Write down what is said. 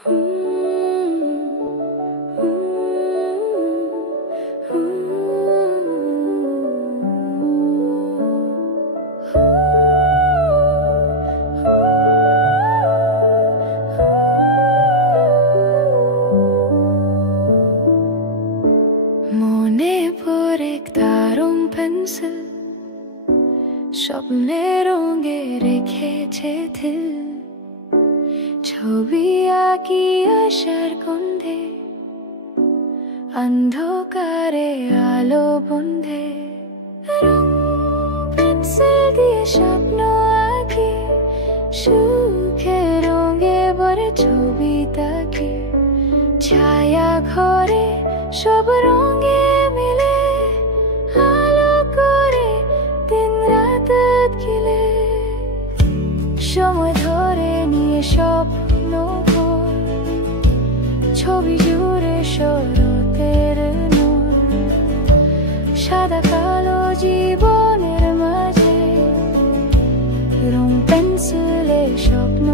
মনে পড়ে দারুণ পেন্সিল, স্বপ্নের রঙে রেখেছে দিল। ছবি আঁকি আশার গন্ধে, অন্ধকারে আলো বন্ধে। রং পেন্সিল দিয়ে স্বপ্ন আঁকি, সুখের রঙে ভরে ছবি তাকি। ছায়া ঘরে সব রঙে মিলে, আলো করে দিন রাত গিলে। সময় ধরে নিয়ে স্বপ্ন ভোর, ছবি জুড়ে শরতের নূর। সাদা কালো জীবনের মাঝে রং পেন্সিলে স্বপ্ন